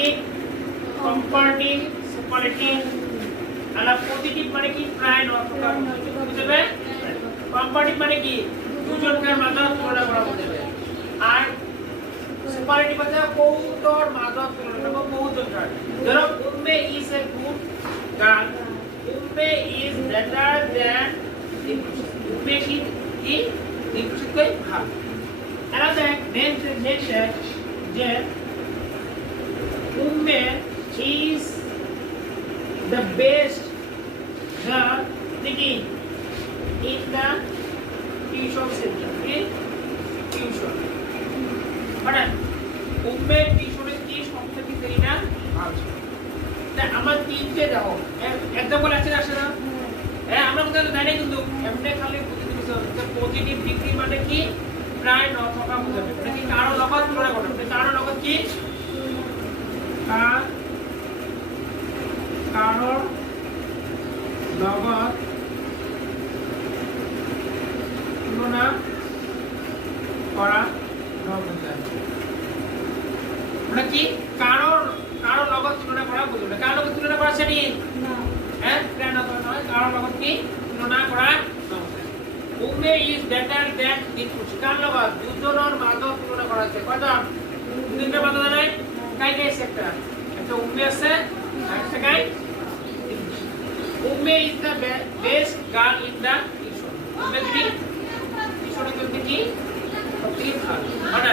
positive comparative superlative আর positive মানে কি প্রায় অথবা বুঝবে কম্পারেটিভ মানে কি দুজনকার মাঝে তুলনা করা বুঝবে আর সুপারলেটিভ মানে বহুতর মাঝে তুলনা করা বহুতর ধরো Umme is a good girl Umme is better than Umme কি ইনক্লুসিভ কই ভাব another next যে Umme is the best the in the tuition center in tuition মানে উম্মে টিউশনে কি সবথেকে দেরি না ভালো তা আমার তিনটে দাও এক্সাম্পল আছে না হ্যাঁ আমরা কিন্তু জানি কিন্তু এমনি খালি বুঝতে দিছো যে পজিটিভ ডিগ্রি মানে কি প্রায় ন থাকা বোঝাবে মানে কি কারো লগত তুলনা করবে মানে কারো লগত কি কারোর লগত তুলনা করা মানে কি কারোর লগত তুলনা করা বুঝবে কারোর লগত তুলনা করা সেটি না হ্যাঁ কেন নয় কারোর লগত কি তুলনা করা Umme is better than input কার লগত দুজনের মাঝে তুলনা করা আছে কয়টা তিনটা মাঝে নাই কাই গাইস একটা উম্মে আছে একটা guy Umme is the best girl in the tuition Umme কি টিউশনে কি সবথেকে ভালো মানে